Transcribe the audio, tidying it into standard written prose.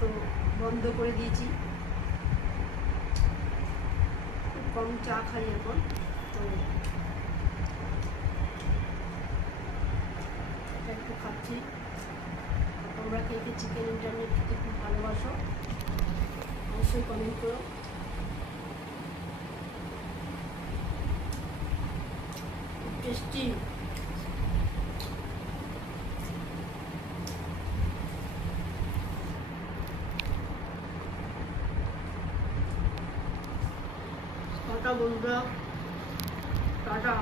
তো বন্ধ করে দিয়েছি, খুব কম চা খাই এখন। তো একটু খাচ্ছি। তোমরা কে কে চিকেন ইন্টারনেট খেতে খুব ভালোবাসো অবশ্যই কমেন্ট করো। খুব টেস্টি। টাটা বন্ধুরা, টাটা।